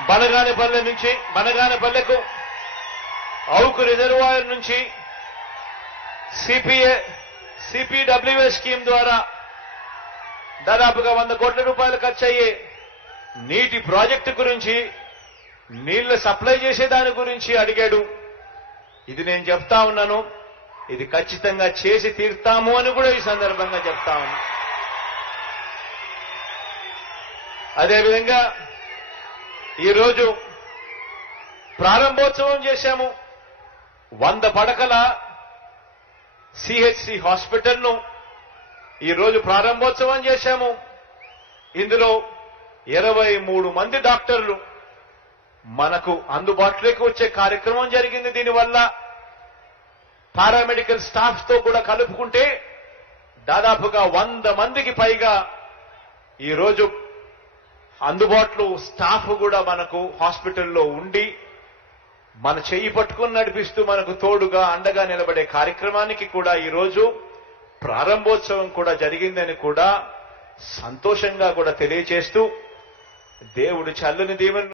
బనగానపల్లె నుంచి బనగానపల్లెకు అవుకు రిజర్వాయర్ నుంచి సిపిఏ సిపిడబ్ల్యూఏ స్కీమ్ ద్వారా దాదాపుగా వంద కోట్ల రూపాయలు ఖర్చు అయ్యే నీటి ప్రాజెక్టు గురించి నీళ్ళు సప్లై చేసే దాని గురించి అడిగాడు. ఇది నేను చెప్తా ఉన్నాను. ఇది ఖచ్చితంగా చేసి తీరుతాము అని కూడా ఈ సందర్భంగా చెప్తా ఉన్నాను అదేవిధంగా ఈరోజు ప్రారంభోత్సవం చేశాము. వంద పడకల సిహెచ్సి హాస్పిటల్ను ఈరోజు ప్రారంభోత్సవం చేశాము. ఇందులో ఇరవై మూడు మంది డాక్టర్లు మనకు అందుబాటులోకి వచ్చే కార్యక్రమం జరిగింది. దీనివల్ల పారామెడికల్ స్టాఫ్తో కూడా కలుపుకుంటే దాదాపుగా వంద మందికి పైగా ఈరోజు అందుబాటులో స్టాఫ్ కూడా మనకు హాస్పిటల్లో ఉండి మన చెయ్యి పట్టుకుని నడిపిస్తూ మనకు తోడుగా అండగా నిలబడే కార్యక్రమానికి కూడా ఈరోజు ప్రారంభోత్సవం కూడా జరిగిందని కూడా సంతోషంగా కూడా తెలియచేస్తూ దేవుడు చల్లని దీవెన